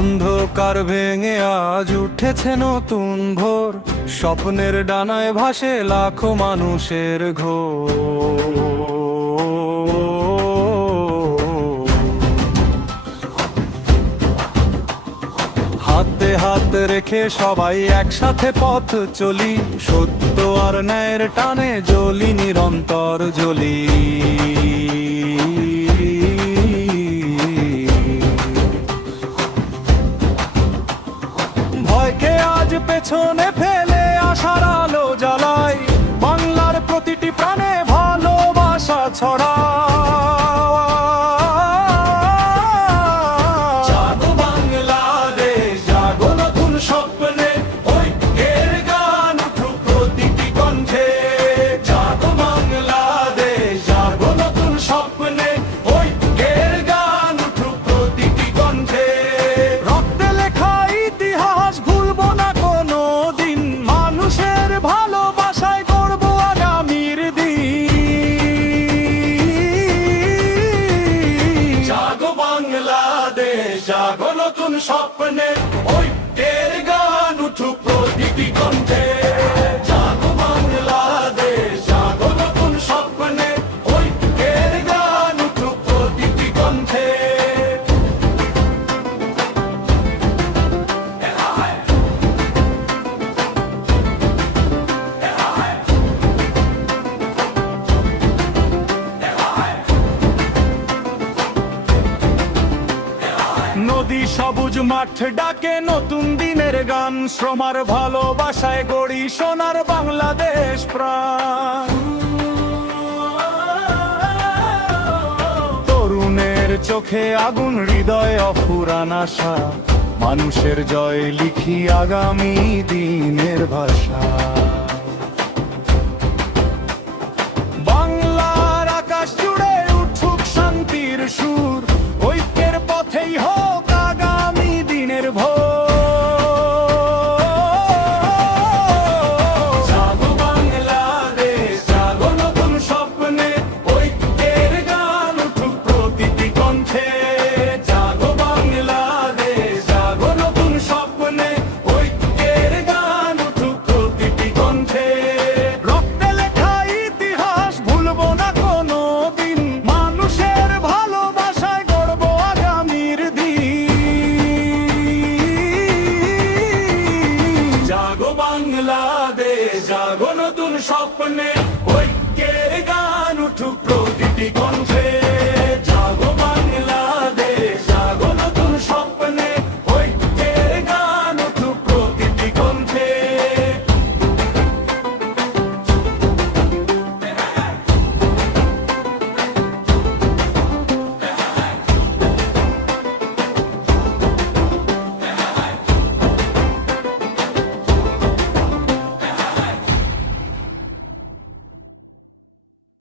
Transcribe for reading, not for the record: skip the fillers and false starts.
অন্ধকার ভেঙে আজ উঠেছে নতুন ভোর, স্বপ্নের ডানায় ভাসে লাখো মানুষের ঘোর। হাতে হাত রেখে সবাই একসাথে পথ চলি, সত্য আর ন্যায়ের টানে জ্বলি নিরন্তর জ্বলি। ভয়কে আজ পেছনে ফেলে আশার আলো জ্বালাই, বাংলার প্রতিটি প্রাণে ভালোবাসা ছড়ায়। জাগো বাংলাদেশ, জাগো নতুন স্বপ্নে, ঐক্যের গান উঠুক প্রতিটি কণ্ঠে। জাগো বাংলাদেশ, জাগো নতুন স্বপ্নে, ঐক্যের গান উঠুক প্রতিটি কণ্ঠে। রক্তে লেখা ইতিহাস ভুলবো না কোনো দিন, মানুষের ভালোবাসায় গড়ব আগামীর দিন। জাগো বাংলাদেশ, জাগো নতুন স্বপ্নে, ঐক্যের গান উঠুক প্রতিটি কণ্ঠে। জাগো বাংলাদেশ, জাগো নতুন স্বপ্নে, ঐক্যের গান উঠুক প্রতিটি কণ্ঠে। নদী সবুজ মাঠ ডাকে নতুন দিনের গান, শ্রমার ভালোবাসায় গড়ি সোনার বাংলাদেশ প্রাণ। তরুণের চোখে আগুন, হৃদয়ে অফুরান আশা, মানুষের জয় লিখি আগামী দিনের ভাষা। বাংলার আকাশ জুড়ে উঠুক শান্তির সুর, ঐক্যের পথেই হোক আগামী দিনের ভোর। জাগো বাংলাদেশ, জাগো নতুন স্বপ্নে, ঐক্যের গান উঠুক প্রতিটি কণ্ঠে। জাগো বাংলাদেশ, জাগো নতুন স্বপ্নে, ঐক্যের গান উঠুক প্রতিটি কণ্ঠে। রক্তে লেখা ইতিহাস ভুলবো না কোনো দিন, মানুষের ভালোবাসায় গড়ব আগামীর দিন। জাগো বাংলাদেশ, জাগো নতুন স্বপ্নে,